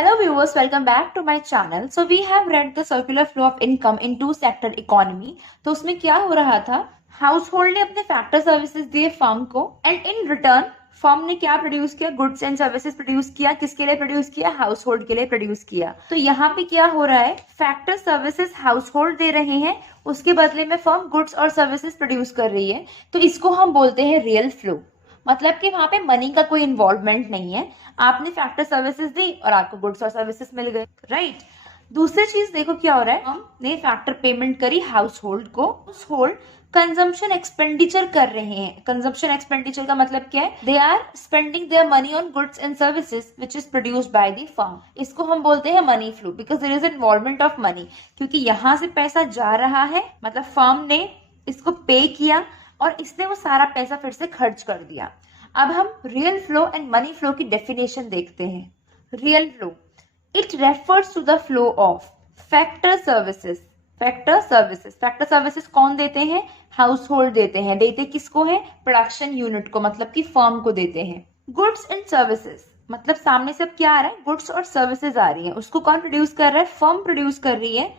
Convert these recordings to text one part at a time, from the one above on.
Hello viewers, welcome back to my channel. So we have read the circular flow of income in two sector economy. तो उसमें क्या हो रहा था, house hold ने अपने फैक्टर सर्विसेज दिए फर्म को एंड इन रिटर्न फर्म ने क्या प्रोड्यूस किया, गुड्स एंड सर्विसेज प्रोड्यूस किया. किसके लिए प्रोड्यूस किया? हाउस होल्ड के लिए प्रोड्यूस किया. तो यहाँ पे क्या हो रहा है, फैक्टर सर्विसेज हाउस होल्ड दे रहे हैं, उसके बदले में फर्म गुड्स और सर्विसेज प्रोड्यूस कर रही है. तो इसको हम बोलते हैं रियल फ्लो. मतलब कि वहां पे मनी का कोई इन्वॉल्वमेंट नहीं है, आपने फैक्टर सर्विसेज दी और आपको गुड्स और सर्विसेज मिल गए, राइट. दूसरी चीज देखो क्या हो रहा है, हमने फैक्टर पेमेंट करी हाउस होल्ड को, हाउस होल्ड कंजम्पशन एक्सपेंडिचर कर रहे हैं. कंजम्पशन एक्सपेंडिचर का मतलब क्या है, they are spending their money on goods and services which is produced by the firm. इसको हम बोलते हैं money flow because there is involvement of money. क्योंकि यहां से पैसा जा रहा है, मतलब फर्म ने इसको पे किया और इसने वो सारा पैसा फिर से खर्च कर दिया. अब हम real flow and money flow की डेफिनेशन देखते हैं. Real flow, it refers to the flow of factor services. Factor services कौन देते हैं? हाउस होल्ड देते हैं. देते किसको है? प्रोडक्शन यूनिट को, मतलब कि फर्म को देते हैं. गुड्स एंड सर्विसेज, मतलब सामने से अब क्या आ रहा है, गुड्स और सर्विसेज आ रही है. उसको कौन प्रोड्यूस कर रहा है? फर्म प्रोड्यूस कर रही है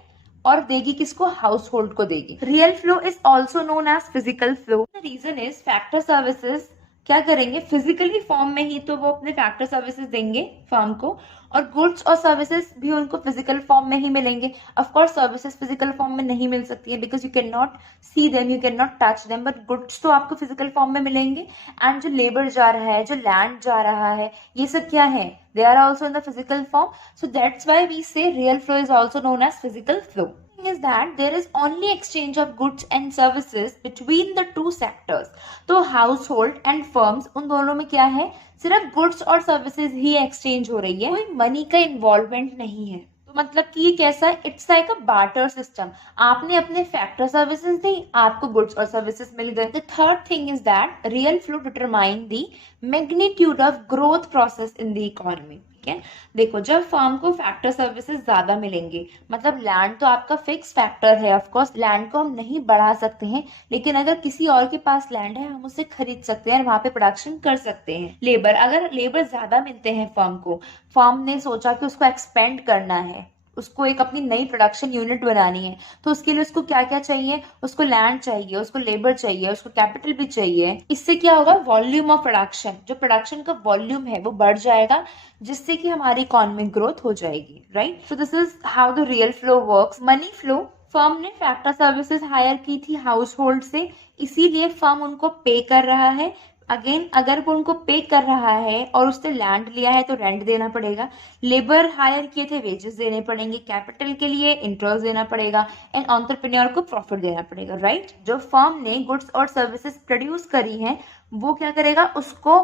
और देगी किसको? हाउस होल्ड को देगी. Real flow is also known as physical flow. Reason is factor services क्या करेंगे, फिजिकली फॉर्म में ही तो वो अपने फैक्टर सर्विसेज देंगे फर्म को, और गुड्स और सर्विसेज भी उनको फिजिकल फॉर्म में ही मिलेंगे. Of course services physical form में नहीं मिल सकती है because you can not see them, you can not touch them, but goods तो आपको फिजिकल फॉर्म में मिलेंगे. एंड जो लेबर जा रहा है, जो लैंड जा रहा है, ये सब क्या है, they are also in the physical form. So that's why we say real flow is also known as physical flow. Is that there is only exchange of goods and services between the two sectors. तो household and firms, उन दोनों में क्या है, सिर्फ goods और services ही exchange हो रही है, कोई मनी का इन्वॉल्वमेंट नहीं है. तो मतलब कि ये कैसा है, it's like a barter system. आपने अपने फैक्टर सर्विसेज दी, आपको गुड्स और सर्विसेज मिल गए. The third thing is that real flow determine the magnitude of growth process in the economy. ठीक है, देखो जब फर्म को फैक्टर सर्विसेज ज्यादा मिलेंगे, मतलब लैंड तो आपका फिक्स फैक्टर है, ऑफ कोर्स लैंड को हम नहीं बढ़ा सकते हैं, लेकिन अगर किसी और के पास लैंड है हम उसे खरीद सकते हैं और वहां पे प्रोडक्शन कर सकते हैं. लेबर, अगर लेबर ज्यादा मिलते हैं फर्म को, फर्म ने सोचा कि उसको एक्सपेंड करना है, उसको एक अपनी नई प्रोडक्शन यूनिट बनानी है, तो उसके लिए उसको क्या क्या चाहिए, उसको लैंड चाहिए, उसको लेबर चाहिए, उसको कैपिटल भी चाहिए. इससे क्या होगा, वॉल्यूम ऑफ प्रोडक्शन, जो प्रोडक्शन का वॉल्यूम है वो बढ़ जाएगा, जिससे कि हमारी इकोनॉमिक ग्रोथ हो जाएगी, right. So this is how the real flow works. Money flow, firm ने फैक्टर सर्विसेज हायर की थी हाउस होल्ड से, इसीलिए फर्म उनको पे कर रहा है. अगेन अगर वो उनको पे कर रहा है और उसने लैंड लिया है तो रेंट देना पड़ेगा, लेबर हायर किए थे वेजेस देने पड़ेंगे, कैपिटल के लिए इंटरेस्ट देना पड़ेगा, एंड एंटरप्रेन्योर को प्रॉफिट देना पड़ेगा, राइट. जो फर्म ने गुड्स और सर्विसेज प्रोड्यूस करी हैं वो क्या करेगा, उसको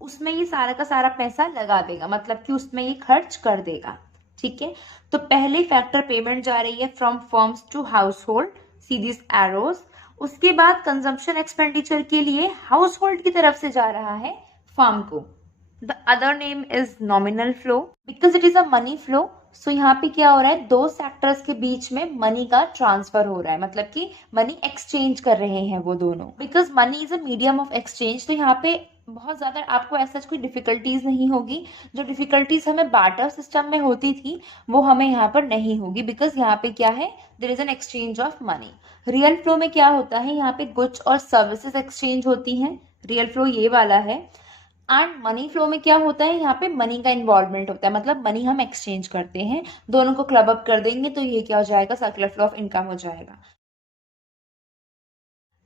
उसमें ये सारा का सारा पैसा लगा देगा, मतलब कि उसमें ये खर्च कर देगा. ठीक है, तो पहले फैक्टर पेमेंट जा रही है from firms to household, see this arrows. उसके बाद कंजम्पशन एक्सपेंडिचर के लिए हाउस होल्ड की तरफ से जा रहा है फर्म को. The other name is nominal flow because it is a money flow. So यहाँ पे क्या हो रहा है, दो सेक्टर्स के बीच में मनी का ट्रांसफर हो रहा है, मतलब कि मनी एक्सचेंज कर रहे हैं वो दोनों, because money is a medium of exchange. तो यहाँ पे बहुत ज्यादा आपको ऐसा कोई डिफिकल्टीज नहीं होगी. जो डिफिकल्टीज हमें बार्टर सिस्टम में होती थी वो हमें यहाँ पर नहीं होगी, बिकॉज यहाँ पे क्या है, there is an exchange of money. Real flow में क्या होता है, यहाँ पे गुड्स और सर्विसेज एक्सचेंज होती हैं, रियल फ्लो ये वाला है. एंड मनी फ्लो में क्या होता है, यहाँ पे मनी का इन्वॉल्वमेंट होता है, मतलब मनी हम एक्सचेंज करते हैं. दोनों को क्लब अप कर देंगे तो ये क्या हो जाएगा, सर्कुलर फ्लो ऑफ इनकम हो जाएगा.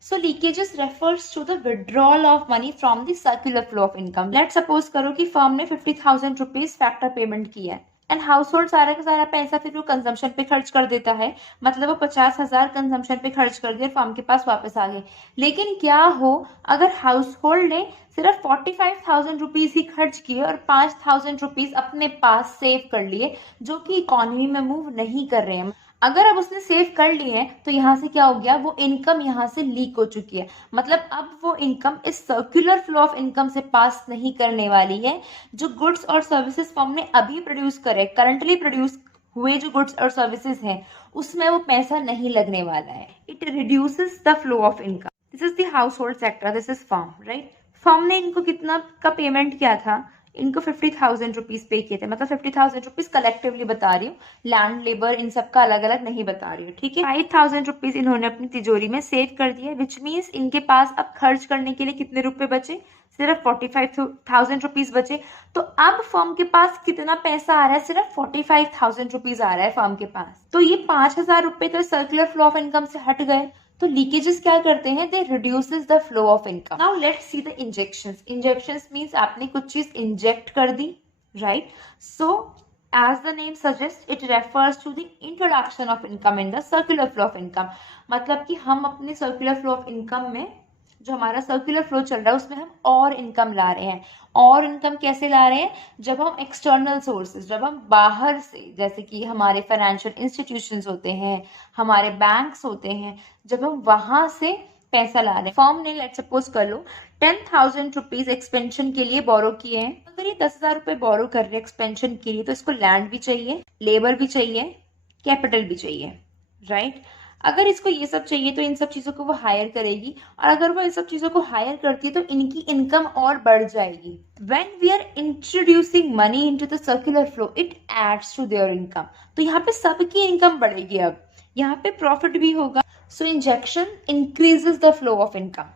So leakages refers to the withdrawal of money from the circular flow of income. Let's suppose करो कि फर्म ने 50,000 रुपीज फैक्टर पेमेंट किया है एंड हाउस होल्ड सारा का सारा पैसा फिर वो कंजम्पशन पे खर्च कर देता है, मतलब वो 50,000 कंजम्पशन पे खर्च कर दिया, फर्म के पास वापस आ गए. लेकिन क्या हो अगर हाउस होल्ड ने सिर्फ 45,000 रुपीज ही खर्च किए और 5,000 रुपीज अपने पास सेव कर लिए, जो कि इकोनॉमी में मूव नहीं कर रहे हैं. अगर अब उसने सेव कर लिए हैं तो यहाँ से क्या हो गया, वो इनकम यहाँ से लीक हो चुकी है, मतलब अब वो इनकम इस सर्कुलर फ्लो ऑफ इनकम से पास नहीं करने वाली है. जो गुड्स और सर्विसेज फर्म ने अभी प्रोड्यूस करे, करंटली प्रोड्यूस हुए जो गुड्स और सर्विसेज हैं उसमें वो पैसा नहीं लगने वाला है. It reduces the flow of income. This is the house hold sector, this is firm, right. Firm ने इनको कितना का पेमेंट किया था, इनको 50,000 रुपीज पे किए थे, मतलब 50,000 रुपीज कलेक्टिवली बता रही हूँ, लैंड लेबर इन सब का अलग अलग नहीं बता रही हूँ, ठीक है। 5,000 रुपीज इन्होंने अपनी तिजोरी में सेव कर दिया, विच मीन्स इनके पास अब खर्च करने के लिए कितने रुपए बचे, सिर्फ 45,000 रुपीज बचे। तो अब फर्म के पास कितना पैसा आ रहा है, सिर्फ 45,000 रुपीज आ रहा है फर्म के पास। तो ये 5,000 रुपए तो सर्कुलर फ्लो ऑफ इनकम से हट गए। तो लीकेजेस क्या करते हैं, they reduces the flow of income. Now let's see the injections. Injections means आपने कुछ चीज इंजेक्ट कर दी, right. So as the name suggests, it refers to the introduction of income in the circular flow of income। मतलब कि हम अपने circular flow of income में, जो हमारा सर्कुलर फ्लो चल रहा है उसमें हम और इनकम ला रहे हैं। और इनकम कैसे ला रहे हैं, जब हम एक्सटर्नल सोर्सेज, जब हम बाहर से, जैसे कि हमारे फाइनेंशियल इंस्टीट्यूशंस होते हैं, हमारे बैंक्स होते हैं, जब हम वहां से पैसा ला रहे हैं। फर्म ने लेट सपोज कर लो 10,000 रुपीज एक्सपेंशन के लिए बोरो किए हैं। अगर ये 10,000 रुपए बोरो कर रहे हैं एक्सपेंशन के लिए, तो इसको लैंड भी चाहिए, लेबर भी चाहिए, कैपिटल भी चाहिए, राइट। अगर इसको ये सब चाहिए तो इन सब चीजों को वो हायर करेगी, और अगर वो इन सब चीजों को हायर करती है तो इनकी इनकम और बढ़ जाएगी। When we are introducing money into the circular flow, it adds to their income। तो यहाँ पे सबकी इनकम बढ़ेगी, अब यहाँ पे प्रॉफिट भी होगा। So injection increases the flow of income।